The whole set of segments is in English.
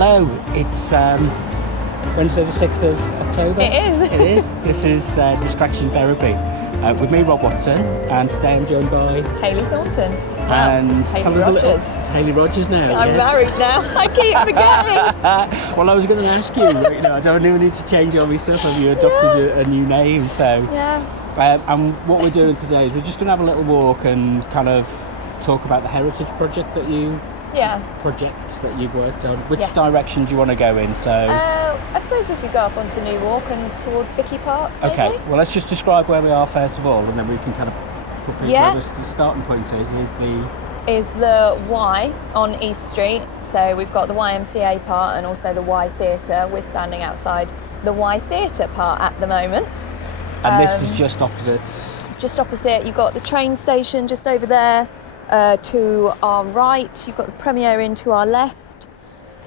Hello, it's Wednesday the 6th of October. It is. It is. This is Distraction Therapy with me, Rob Watson, and today I'm joined by Hayley Thornton. And Hayley tell us a little. Rogers. It's Hayley Rogers now. I'm yes. married now. I keep forgetting. Well, I was going to ask you. I don't even need to change all my stuff. Have you adopted a new name? So. Yeah. And what we're doing today is we're just going to have a little walk and kind of talk about the heritage project that you've worked on. Which direction do you want to go in? So I suppose we could go up onto New Walk and towards Vicky Park. Okay, maybe? well, let's just describe where we are first of all, and then we can kind of put people where the starting point is the Y on East Street. So we've got the YMCA part and also the Y Theatre. We're standing outside the Y Theatre part at the moment. And this is just opposite. Just opposite, you've got the train station just over there. To our right, you've got the Premier Inn to our left.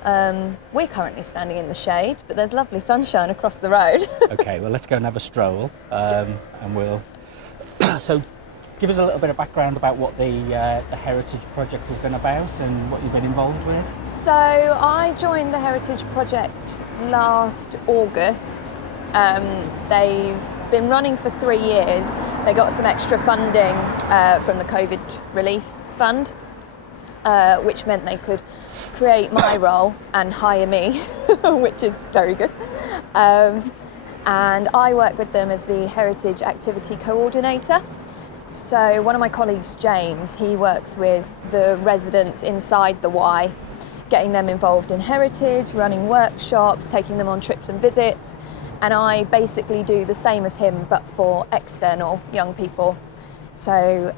We're currently standing in the shade, but there's lovely sunshine across the road. Okay, well, let's go and have a stroll, and we'll. So, give us a little bit of background about what the Heritage Project has been about and what you've been involved with. So, I joined the Heritage Project last August. They've been running for 3 years. They got some extra funding from the COVID relief fund, which meant they could create my role and hire me, which is very good. And I work with them as the Heritage Activity Coordinator. So one of my colleagues, James, he works with the residents inside the Y, getting them involved in heritage, running workshops, taking them on trips and visits. And I basically do the same as him, but for external young people. So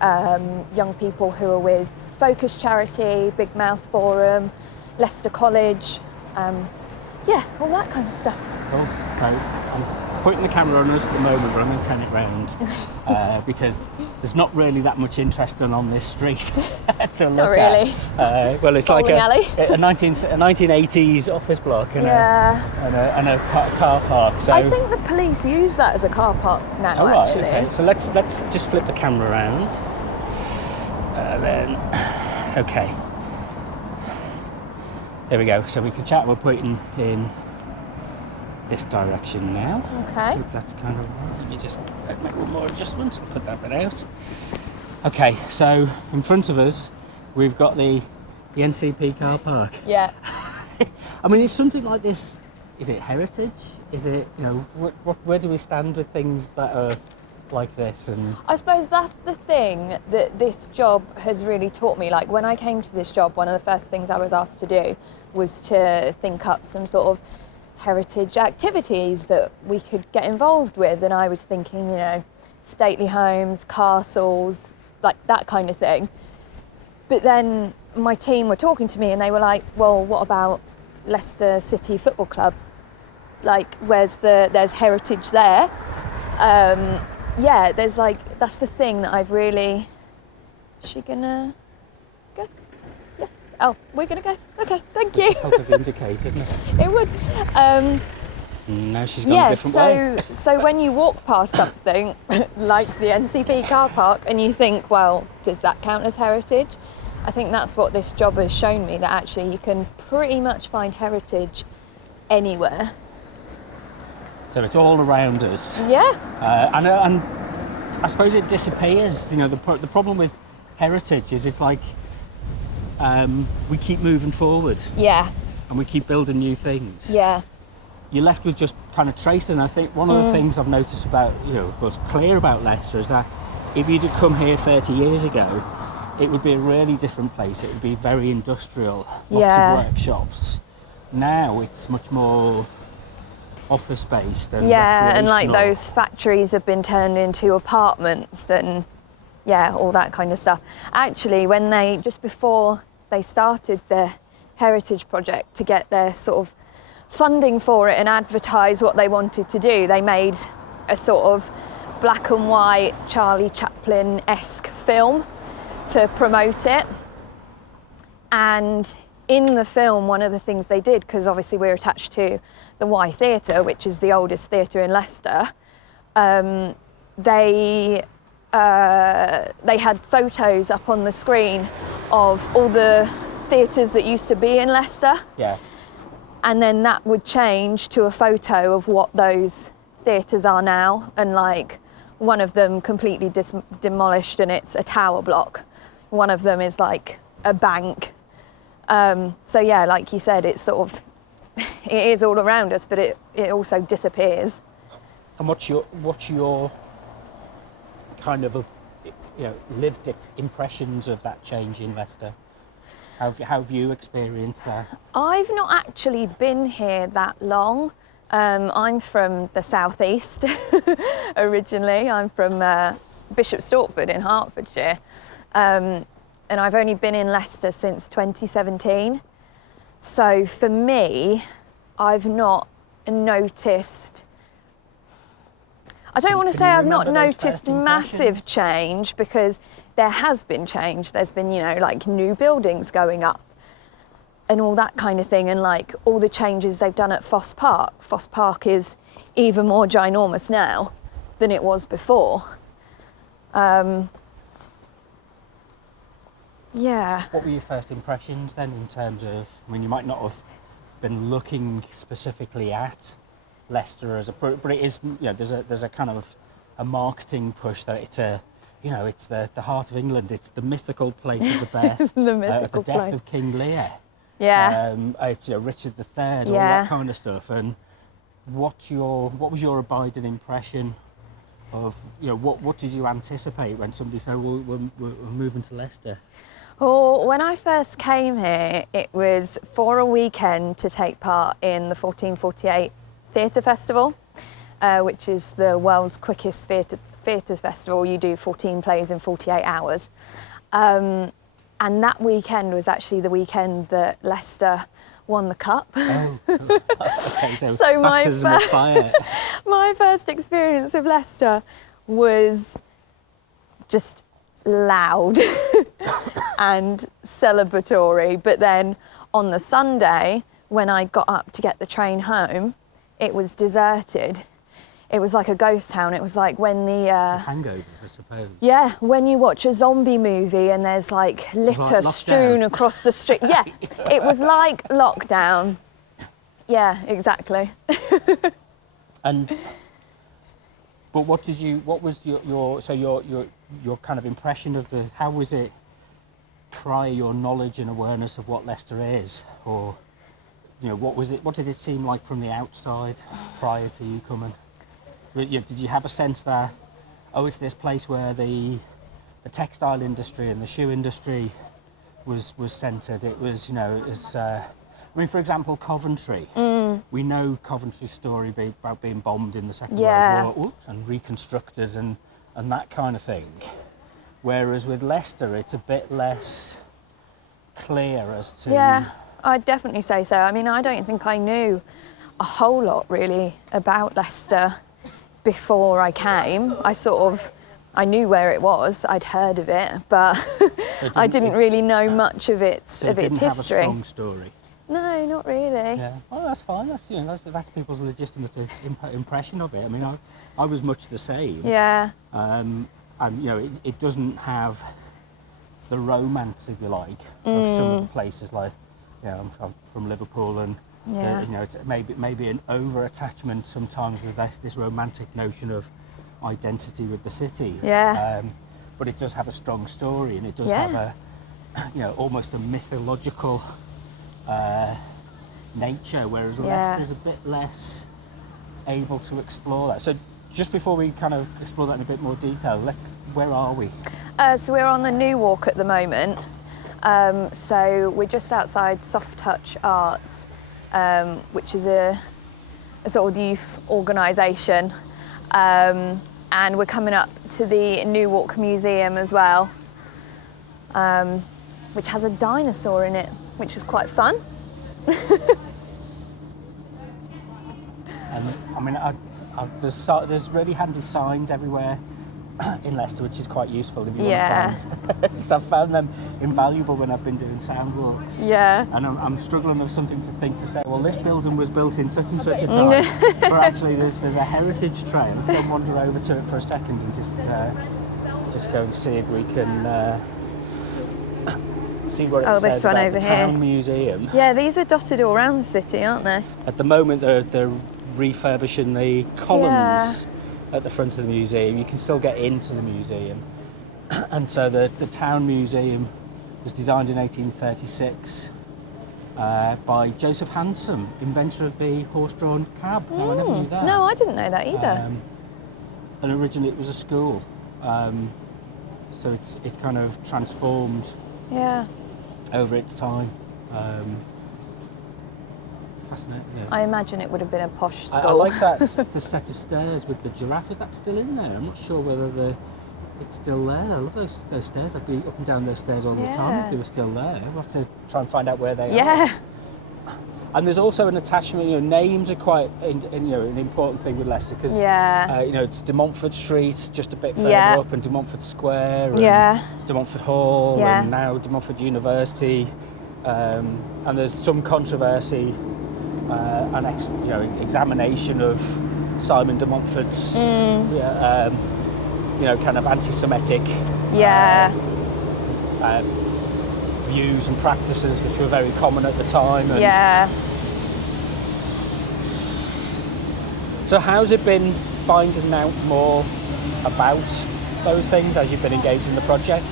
young people who are with Focus Charity, Big Mouth Forum, Leicester College, all that kind of stuff. Cool. Okay. I'm pointing the camera on us at the moment, but I'm going to turn it round because there's not really that much interest on this street to look Not really. at. Well, it's like alley. a 1980s office block and a car park. So I think the police use that as a car park now, actually. Okay. So let's just flip the camera around. Okay. There we go. So we can chat. We're pointing in this direction now. Okay. That's kind of right. Let me just make one more adjustment. Put that bit out. Okay. So in front of us, we've got the NCP Car Park. Yeah. I mean, is something like this? Is it heritage? Is it, where do we stand with things that are like this? And I suppose that's the thing that this job has really taught me. Like when I came to this job, one of the first things I was asked to do was to think up some sort of heritage activities that we could get involved with. And I was thinking, stately homes, castles, like that kind of thing. But then my team were talking to me and they were like, well, what about Leicester City Football Club? Like, there's heritage there. That's the thing that I've really... Is she gonna go? Yeah. Oh, we're gonna go? Okay, thank you. It's help of indicate, isn't it? It would. Now she's gone a different way. So when you walk past something like the NCP Car Park and you think, well, does that count as heritage? I think that's what this job has shown me, that actually you can pretty much find heritage anywhere. So it's all around us. Yeah. And I suppose it disappears. The problem with heritage is it's like we keep moving forward. Yeah. And we keep building new things. Yeah. You're left with just kind of traces. And I think one of the things I've noticed about, what's clear about Leicester is that if you'd have come here 30 years ago, it would be a really different place. It would be very industrial, lots of workshops. Now it's much more office-based and and like recreational. those factories have been turned into apartments and all that kind of stuff. Actually, just before they started the Heritage Project to get their sort of funding for it and advertise what they wanted to do, they made a sort of black and white Charlie Chaplin-esque film to promote it. And in the film, one of the things they did, because obviously we're attached to the Y Theatre, which is the oldest theatre in Leicester, they had photos up on the screen of all the theatres that used to be in Leicester. Yeah. and then that would change to a photo of what those theatres are now, and like one of them completely demolished and it's a tower block. One of them is like a bank. So yeah, like you said, it's sort of, it is all around us, but it also disappears. And what's your kind of lived impressions of that change in Leicester? How have you experienced that? I've not actually been here that long. I'm from the southeast originally. I'm from Bishop Stortford in Hertfordshire. And I've only been in Leicester since 2017. So for me, I've not noticed, I don't want to say I've not noticed massive change, because there has been change. There's been, like new buildings going up and all that kind of thing, and like all the changes they've done at Foss Park. Foss Park is even more ginormous now than it was before. Yeah. What were your first impressions then, in terms of, I mean, you might not have been looking specifically at Leicester as a, but it is, there's a kind of a marketing push that it's it's the heart of England. It's the mythical place of the birth, the mythical the death place of King Lear. Yeah. It's Richard III, all that kind of stuff. And what was your abiding impression of, what did you anticipate when somebody said, well, we're moving to Leicester? Well, when I first came here, it was for a weekend to take part in the 1448 Theatre Festival, which is the world's quickest theatre festival. You do 14 plays in 48 hours. And that weekend was actually the weekend that Leicester won the cup. Oh, okay, so my first experience of Leicester was just loud and celebratory. But then on the Sunday, when I got up to get the train home, it was deserted. It was like a ghost town. It was like when the hangovers, I suppose. Yeah, when you watch a zombie movie and there's like litter strewn across the street. Yeah, it was like lockdown. Yeah, exactly. But what was your kind of impression of how was it prior, your knowledge and awareness of what Leicester is? Or, what did it seem like from the outside prior to you coming? Did you have a sense that, it's this place where the textile industry and the shoe industry was centred? It was, for example, Coventry. We know Coventry's story about being bombed in the Second World War, and reconstructed and that kind of thing. Whereas with Leicester, it's a bit less clear as to... Yeah, I'd definitely say so. I mean, I don't think I knew a whole lot really about Leicester before I came. I knew where it was, I'd heard of it, but I didn't really know much of its history. Have a strong story. No, not really. Yeah, well, that's fine. That's people's legitimate impression of it. I mean, I was much the same. Yeah. And it doesn't have the romance, if you like, of some of the places. Like, I'm from Liverpool, and it's maybe an over-attachment sometimes with this romantic notion of identity with the city. Yeah. But it does have a strong story, and it does have a, almost a mythological nature, whereas Leicester's a bit less able to explore that. So just before we kind of explore that in a bit more detail, where are we? So we're on the New Walk at the moment. So we're just outside Soft Touch Arts, which is a sort of youth organisation. And we're coming up to the New Walk Museum as well, which has a dinosaur in it, which is quite fun. There's really handy signs everywhere in Leicester, which is quite useful if you want to find. So I've found them invaluable when I've been doing sound walks. Yeah. And I'm struggling with something to say, well, this building was built in such and such a time. But actually there's a heritage trail. Let's go and wander over to it for a second and just go and see if we can see what it Oh, says this one about over the here. town museum. Yeah, these are dotted all around the city, aren't they? At the moment, they're refurbishing the columns at the front of the museum. You can still get into the museum. And so the town museum was designed in 1836 by Joseph Hansom, inventor of the horse-drawn cab. Now, I never knew that. No, I didn't know that either. And originally it was a school. So it's kind of transformed Yeah. over its time. Fascinating. Yeah. I imagine it would have been a posh school. I like that the set of stairs with the giraffe. Is that still in there? I'm not sure whether it's still there. I love those stairs. I'd be up and down those stairs all the time if they were still there. We'll have to try and find out where they are. Yeah. And there's also an attachment. Names are quite an important thing with Leicester because it's De Montfort Street just a bit further up, and De Montfort Square, and De Montfort Hall, and now De Montfort University. And there's some controversy and examination of Simon de Montfort's kind of anti-Semitic views and practices, which were very common at the time. And so how's it been finding out more about those things as you've been engaged in the project?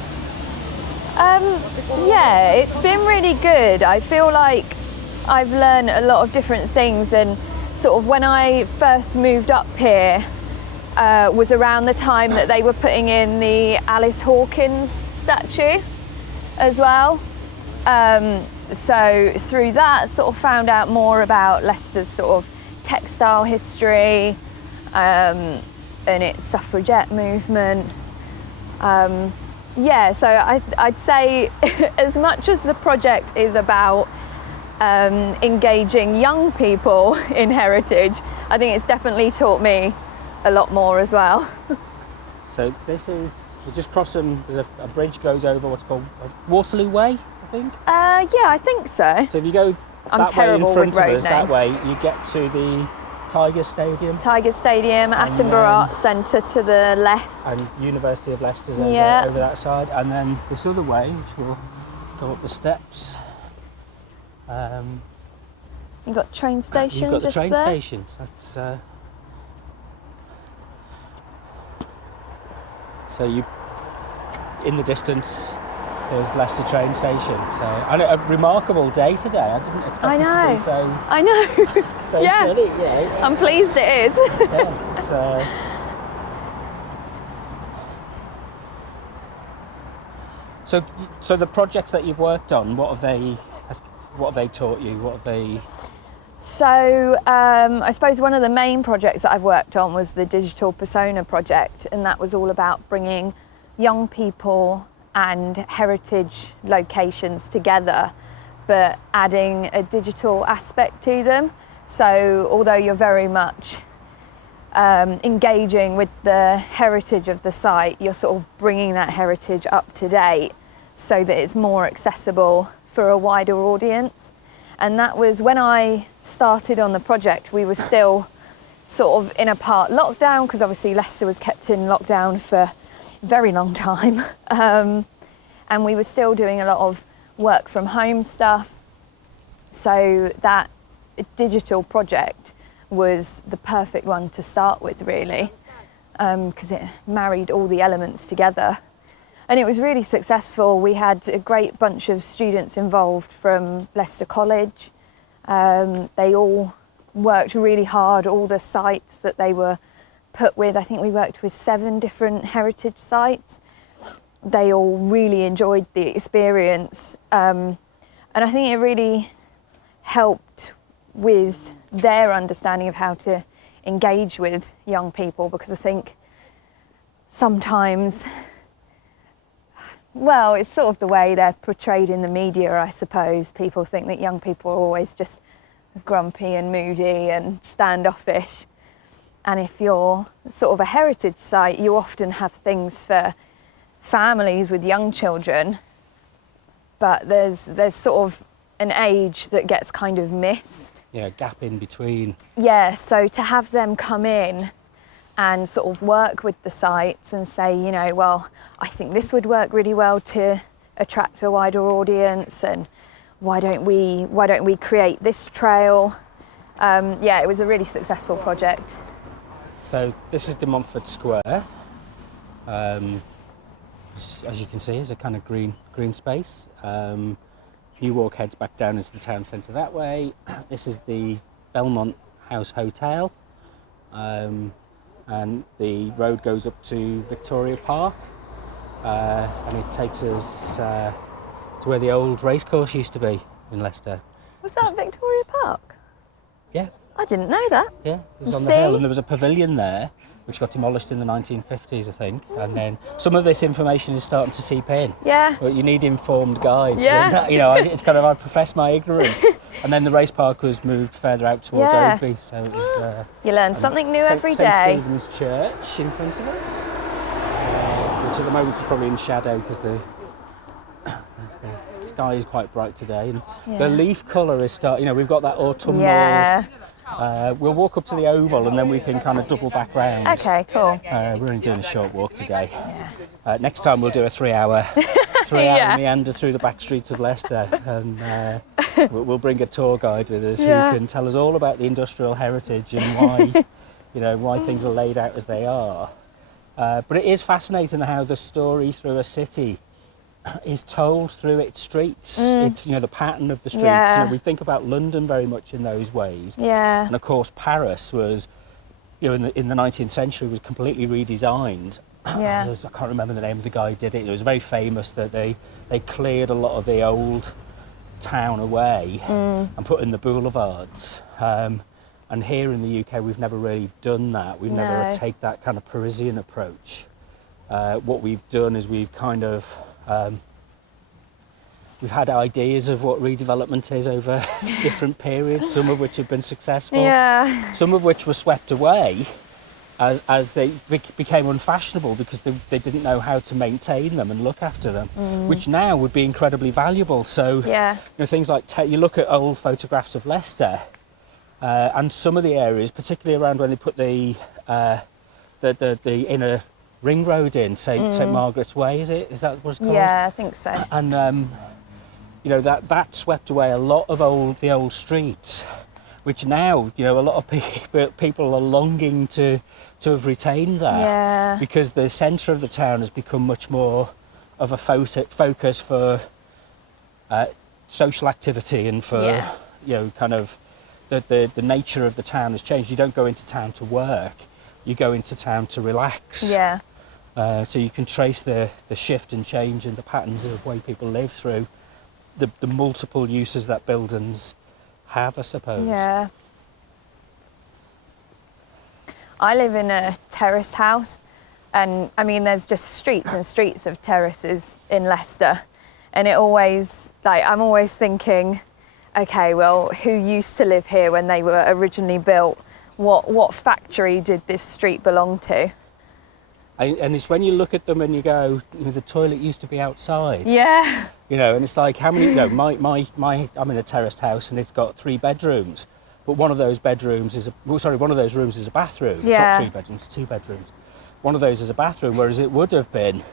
It's been really good. I feel like I've learned a lot of different things, and sort of when I first moved up here was around the time that they were putting in the Alice Hawkins statue as well. So through that, sort of found out more about Leicester's sort of textile history and its suffragette movement. So I'd say as much as the project is about engaging young people in heritage, I think it's definitely taught me a lot more as well. So this is, we're just crossing, there's a bridge goes over what's called Waterloo Way, I think? I think so. So if you go that way in front of us, that way, you get to the Tiger Stadium. Tiger Stadium, Attenborough Arts Centre to the left. And University of Leicester's over that side. And then this other way, which will go up the steps. You've got train station You've got just the train there. stations. That's so you in the distance there's Leicester train station. So and a remarkable day today. I didn't expect it to be so. I know. So sunny. Yeah. I'm pleased it is. Yeah. So the projects that you've worked on, what have they taught you? What have they? So I suppose one of the main projects that I've worked on was the Digital Persona project, and that was all about bringing young people and heritage locations together, but adding a digital aspect to them. So although you're very much engaging with the heritage of the site, you're sort of bringing that heritage up to date so that it's more accessible for a wider audience. And that was when I started on the project, we were still sort of in a part lockdown, because obviously Leicester was kept in lockdown for a very long time. And we were still doing a lot of work from home stuff. So that digital project was the perfect one to start with, really, because it married all the elements together. And it was really successful. We had a great bunch of students involved from Leicester College. They all worked really hard, all the sites that they were put with. I think we worked with 7 different heritage sites. They all really enjoyed the experience. And I think it really helped with their understanding of how to engage with young people, because I think sometimes, well, it's sort of the way they're portrayed in the media, I suppose. People think that young people are always just grumpy and moody and standoffish. And if you're sort of a heritage site, you often have things for families with young children, but there's sort of an age that gets kind of missed. Yeah, gap in between. Yeah, so to have them come in and sort of work with the sites and say, well, I think this would work really well to attract a wider audience, and why don't we create this trail? Yeah, it was a really successful project. So this is the Montfort Square. As you can see, it's a kind of green space. You walk heads back down into the town centre that way. This is the Belmont House Hotel, and the road goes up to Victoria Park, and it takes us to where the old racecourse used to be in Leicester. Was that Victoria Park? Yeah. I didn't know that. Yeah, it was on the hill, and there was a pavilion there which got demolished in the 1950s, I think. And then some of this information is starting to seep in. Yeah. But you need informed guides. Yeah. And, you know, it's kind of, I profess my ignorance. And then the race park was moved further out towards Oadby, so it was... you learn something new every St. day. Stephen's Church in front of us, which at the moment is probably in shadow because the sky is quite bright today, and the leaf colour is starting. You know, we've got that autumnal. Yeah. We'll walk up to the oval and then we can kind of double back round. Okay, cool. We're only doing a short walk today. Next time we'll do a 3 hour meander through the back streets of Leicester, and we'll bring a tour guide with us who can tell us all about the industrial heritage and why, why things are laid out as they are. But it is fascinating how the story through a city is told through its streets. It's the pattern of the streets. Yeah. We think about London very much in those ways. Yeah. And of course Paris was, in the 19th century, was completely redesigned. Yeah. I can't remember the name of the guy who did it. It was very famous that they cleared a lot of the old town away and put in the boulevards. And here in the UK, we've never really done that. We've never taken that kind of Parisian approach. What we've done is we've kind of we've had ideas of what redevelopment is over different periods, some of which have been successful, some of which were swept away as they became unfashionable because they didn't know how to maintain them and look after them, which now would be incredibly valuable. So things like you look at old photographs of Leicester, and some of the areas, particularly around when they put the inner ring road in, St Margaret's Way, is that what it's called? Yeah, I think so. And that swept away a lot of the old streets, which now a lot of people are longing to have retained that, because the centre of the town has become much more of a focus for social activity and for kind of the nature of the town has changed. You don't go into town to work, you go into town to relax. Yeah. So you can trace the shift and change in the patterns of the way people live through the multiple uses that buildings have, I suppose. Yeah. I live in a terrace house, and I mean there's just streets and streets of terraces in Leicester, and I'm always thinking, okay, well, who used to live here when they were originally built? What factory did this street belong to? And it's when you look at them and you go, the toilet used to be outside. Yeah. And it's like, how many, I'm in a terraced house and it's got 3 bedrooms, but one of those rooms is a bathroom. Yeah. It's not 3 bedrooms, 2 bedrooms. One of those is a bathroom, whereas it would have been,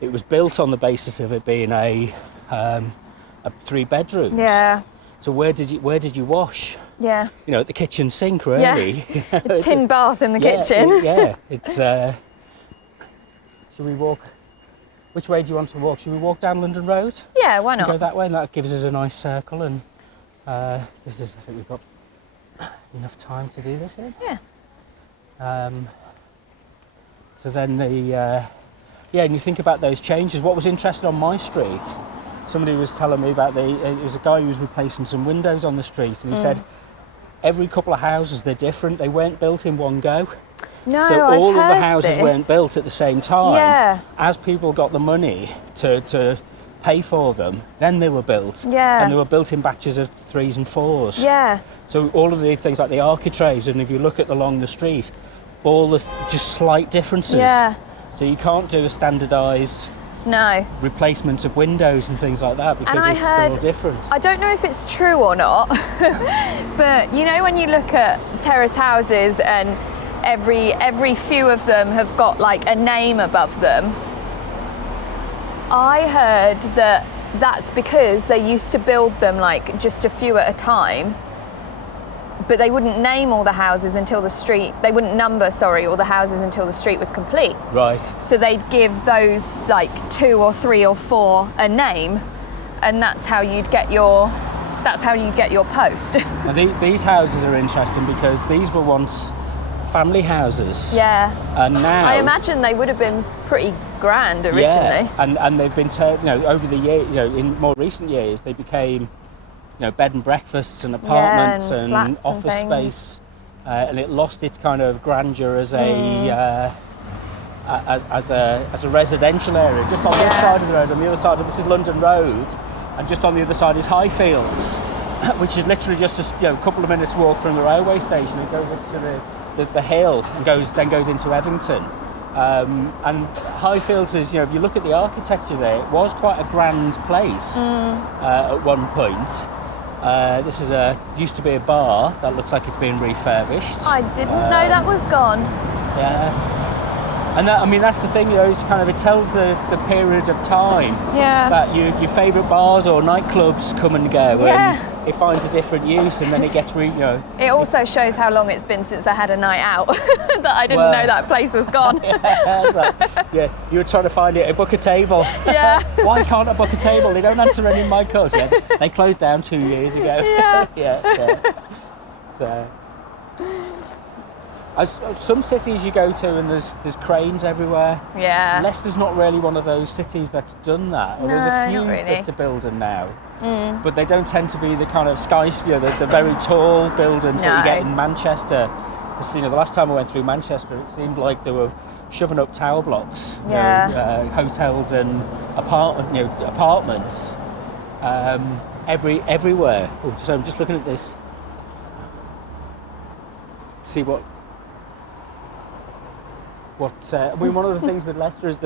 it was built on the basis of it being a 3 bedrooms. Yeah. So where did you wash? Yeah. At the kitchen sink, really. Yeah. A tin bath in the kitchen. It's. Should we walk? Which way do you want to walk? Should we walk down London Road? Yeah, why not? Go that way, and that gives us a nice circle, and I think we've got enough time to do this in. Yeah. So then and you think about those changes. What was interesting on my street, somebody was telling me about it was a guy who was replacing some windows on the street, and he said every couple of houses they're different. They weren't built in one go. No, so I've all of the heard houses this. weren't built at the same time. Yeah. As people got the money to pay for them, then they were built. Yeah. And they were built in batches of 3s and 4s. Yeah. So all of the things like the architraves, and if you look at along the street, all the just slight differences. Yeah. So you can't do a standardised replacement of windows and things like that because it's still different. I don't know if it's true or not, but when you look at terrace houses and every few of them have got like a name above them. I heard that that's because they used to build them like just a few at a time, but they wouldn't name all the houses until they wouldn't number, all the houses until the street was complete. Right. So they'd give those like 2 or 3 or 4 a name, and that's how you'd get your post. And these houses are interesting because these were once family houses. Yeah. And now I imagine they would have been pretty grand originally. Yeah, and they've been turned, over the year, in more recent years, they became, bed and breakfasts and apartments and and flats office and space, and it lost its kind of grandeur as a residential area. Just on this side of the road, on the other side, this is London Road, and just on the other side is Highfields, which is literally just a couple of minutes walk from the railway station. It goes up to the hill and then goes into Evington. And Highfields is, if you look at the architecture there, it was quite a grand place at one point. This is used to be a bar that looks like it's being refurbished. I didn't know that was gone. Yeah. And that's the thing, it's it tells the period of time that your favourite bars or nightclubs come and go. Yeah. And it finds a different use, and then it gets It also shows how long it's been since I had a night out, that I didn't know that place was gone. You were trying to find it, book a table. Yeah. Why can't I book a table? They don't answer any of my calls. Yeah, they closed down 2 years ago. Yeah. So, some cities you go to and there's cranes everywhere. Yeah. Leicester's not really one of those cities that's done that. There's a few not really. bits of building now, but they don't tend to be the kind of the very tall buildings that you get in Manchester. The last time I went through Manchester, it seemed like they were shoving up tower blocks. Hotels and apartments everywhere. Oh, so I'm just looking at this. See what. One of the things with Leicester is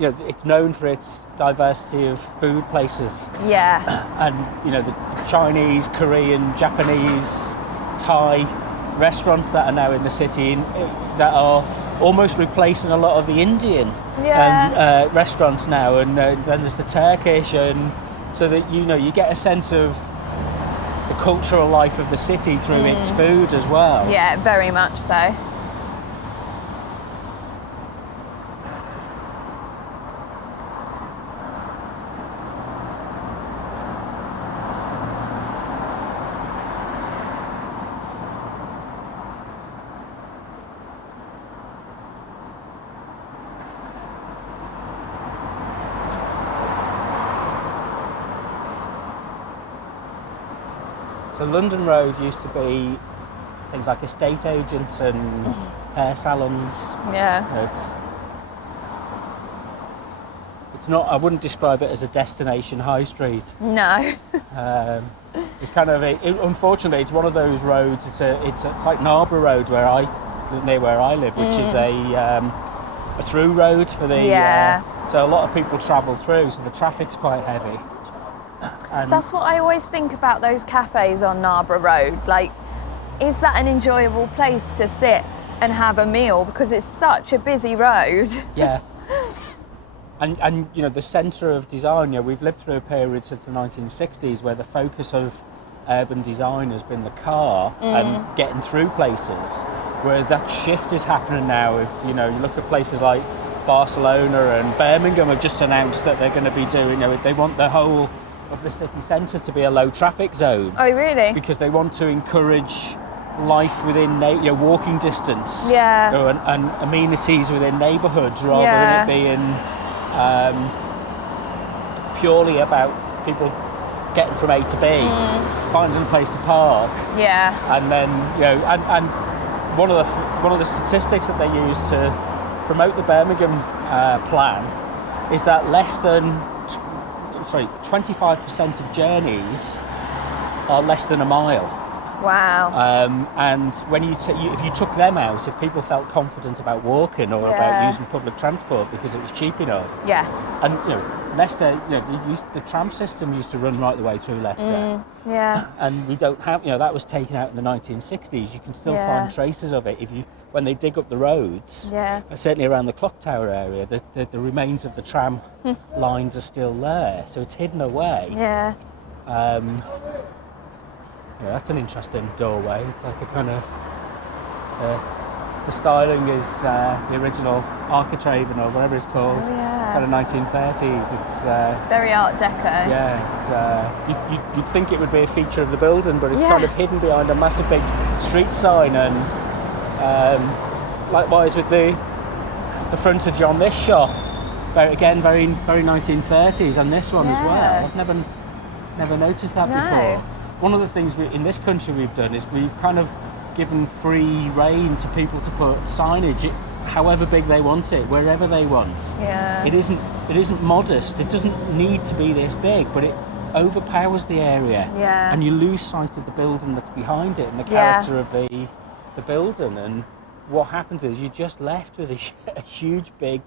it's known for its diversity of food places. Yeah. And the Chinese, Korean, Japanese, Thai restaurants that are now in the city that are almost replacing a lot of the Indian restaurants now. And then there's the Turkish, and so that you get a sense of the cultural life of the city through its food as well. Yeah, very much so. So London Road used to be things like estate agents and hair salons. Yeah. It's not. I wouldn't describe it as a destination high street. No. It's kind of unfortunately, it's one of those roads. It's like Narborough Road near where I live, which is a through road for the. So a lot of people travel through, so the traffic's quite heavy. That's what I always think about those cafes on Narborough Road. Like, is that an enjoyable place to sit and have a meal? Because it's such a busy road. Yeah. And the centre of design, we've lived through a period since the 1960s where the focus of urban design has been the car and getting through places, where that shift is happening now. If you look at places like Barcelona and Birmingham have just announced that they're going to be doing, they want the whole of the city centre to be a low traffic zone. Oh, really? Because they want to encourage life within walking distance. Yeah. And amenities within neighbourhoods rather than it being purely about people getting from A to B, finding a place to park. Yeah. And then and one of the statistics that they use to promote the Birmingham plan is that less than 25% of journeys are less than a mile. Wow. And when if you took them out, if people felt confident about walking or about using public transport because it was cheap enough, yeah, and Leicester, the tram system used to run right the way through Leicester. Yeah. And we don't have, that was taken out in the 1960s. You can still find traces of it when they dig up the roads. Yeah. Certainly around the clock tower area, the remains of the tram lines are still there. So it's hidden away. Yeah. That's an interesting doorway. It's like a kind of the styling is the original architraven or whatever it's called, kind of 1930s. It's very Art Deco. Yeah, you'd think it would be a feature of the building, but it's kind of hidden behind a massive big street sign. And likewise with the frontage on this shop, very 1930s, and this one as well. I've never noticed that before. One of the things in this country we've done is we've kind of given free rein to people to put signage however big they want it, wherever they want. Yeah. It isn't modest. It doesn't need to be this big, but it overpowers the area. Yeah. And you lose sight of the building that's behind it and the character of the building. And what happens is you're just left with a huge big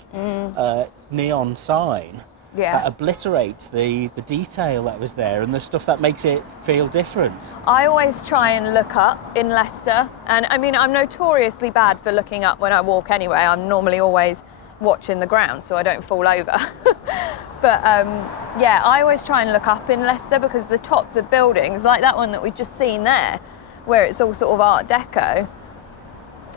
neon sign that obliterates the detail that was there and the stuff that makes it feel different. I always try and look up in Leicester, and I mean, I'm notoriously bad for looking up when I walk anyway. I'm normally always watching the ground so I don't fall over. But I always try and look up in Leicester because the tops of buildings, like that one that we've just seen there, where it's all sort of Art Deco,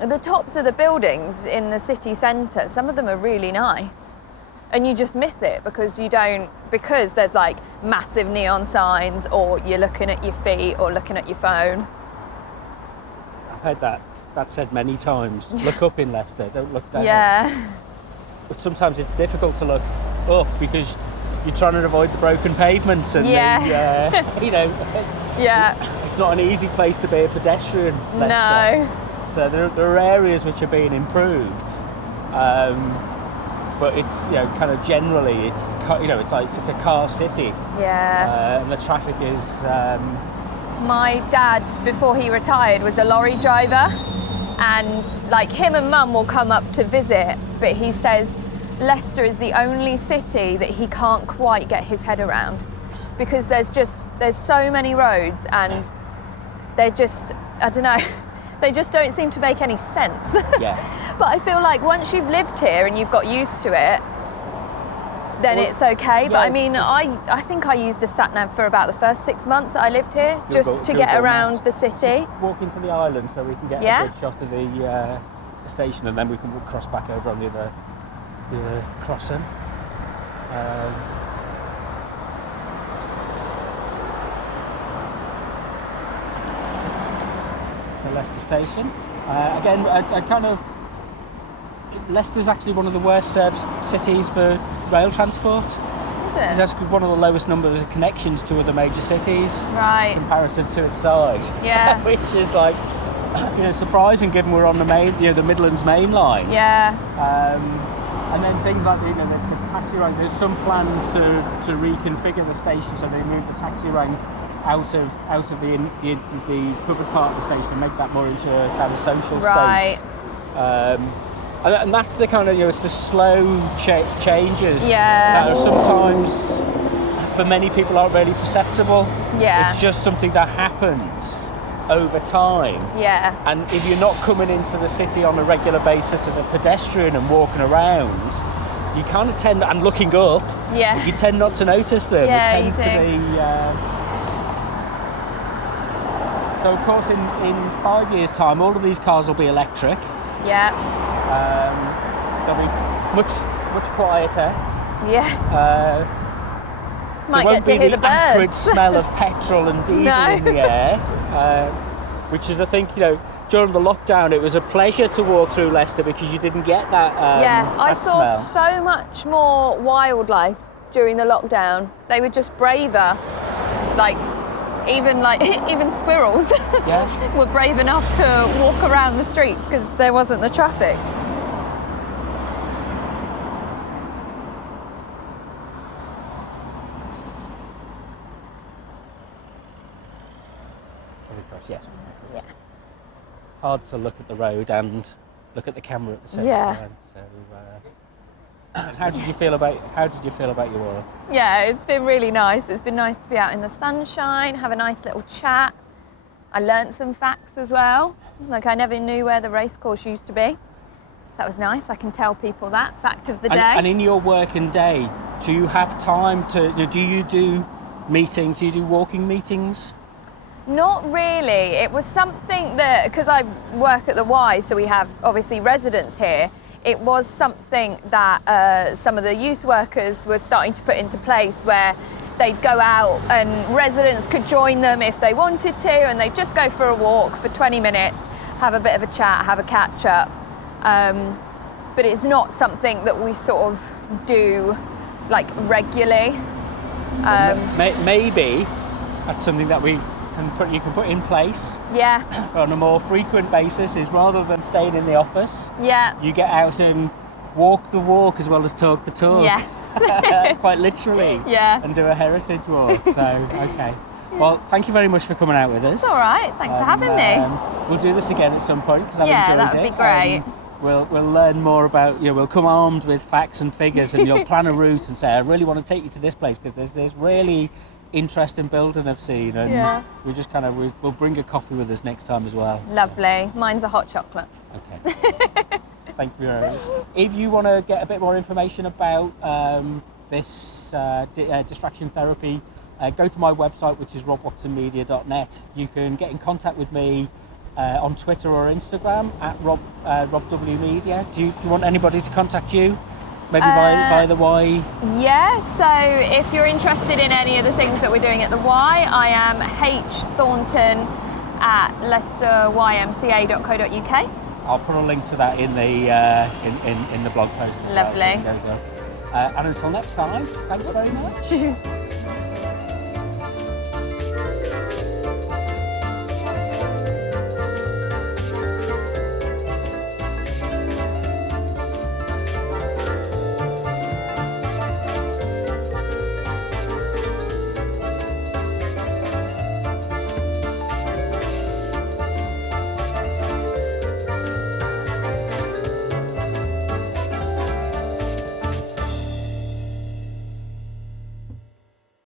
the tops of the buildings in the city centre, some of them are really nice. And you just miss it because there's like massive neon signs, or you're looking at your feet or looking at your phone. I've heard that said many times. Look up in Leicester, don't look down. Yeah. But sometimes it's difficult to look up because you're trying to avoid the broken pavements and it's not an easy place to be a pedestrian, Leicester. No. So there are areas which are being improved. But it's kind of generally it's a car city. Yeah. And the traffic is. My dad, before he retired, was a lorry driver, and like him and Mum will come up to visit, but he says Leicester is the only city that he can't quite get his head around because there's so many roads and they're just, I don't know, they just don't seem to make any sense. Yeah. But I feel like once you've lived here and you've got used to it, then it's okay. Yeah, but I mean, I think I used a sat-nav for about the first 6 months that I lived here, just to get around the city. Just walk into the island so we can get a good shot of the station, and then we can cross back over on the other crossing. So Leicester Station. Again, I kind of. Leicester's actually one of the worst served cities for rail transport. Is it? It's actually one of the lowest numbers of connections to other major cities. Right. Comparative to its size. Yeah. Which is like, surprising given we're on the Midlands main line. Yeah. And then things like the taxi rank. There's some plans to reconfigure the station so they move the taxi rank out of the covered part of the station and make that more into a kind of social space. And that's the kind of, it's the slow changes that are sometimes, for many people, aren't really perceptible. Yeah. It's just something that happens over time. Yeah. And if you're not coming into the city on a regular basis as a pedestrian and walking around, you kind of tend, and looking up, you tend not to notice them. Yeah, it tends to be... So, of course, in 5 years' time, all of these cars will be electric. Yeah. They'll be much quieter. Yeah. Might there get to hear the won't be the acrid birds. smell of petrol and diesel in the air, which is, I think, during the lockdown, it was a pleasure to walk through Leicester because you didn't get that. I saw smell. so much more wildlife during the lockdown. They were just braver, even squirrels were brave enough to walk around the streets because there wasn't the traffic. Yes. Yeah. Hard to look at the road and look at the camera at the same Yeah. time. So How did you feel about your walk? Yeah, it's been really nice. It's been nice to be out in the sunshine, have a nice little chat. I learnt some facts as well. Like, I never knew where the racecourse used to be. So that was nice. I can tell people that fact of the day. And in your working day, do you have time to, do you do meetings? Do you do walking meetings? Not really. It was something that, because I work at the Y, so we have obviously residents here, it was something that some of the youth workers were starting to put into place, where they'd go out and residents could join them if they wanted to, and they'd just go for a walk for 20 minutes, have a bit of a chat, have a catch up. But it's not something that we sort of do like regularly. Maybe that's something that you can put in place. Yeah. On a more frequent basis, is rather than staying in the office. Yeah. You get out and walk the walk as well as talk the talk. Yes. Quite literally. Yeah. And do a heritage walk. So, okay. Well, thank you very much for coming out with us. It's all right. Thanks for having me. We'll do this again at some point because I've enjoyed it. Yeah, that would be great. We'll learn more about, we'll come armed with facts and figures, and you'll plan a route and say, I really want to take you to this place because there's this really interesting building I've seen, and we just we'll bring a coffee with us next time as well. Lovely. Mine's a hot chocolate. Okay. Thank you very much. If you want to get a bit more information about this distraction therapy, go to my website, which is robwatsonmedia.net. You can get in contact with me on Twitter or Instagram at robwmedia. Do you want anybody to contact you? Maybe via the Y? Yeah, so if you're interested in any of the things that we're doing at the Y, I am Thornton at leicesterymca.co.uk. I'll put a link to that in the in the blog post as Lovely. well. And until next time, thanks very much.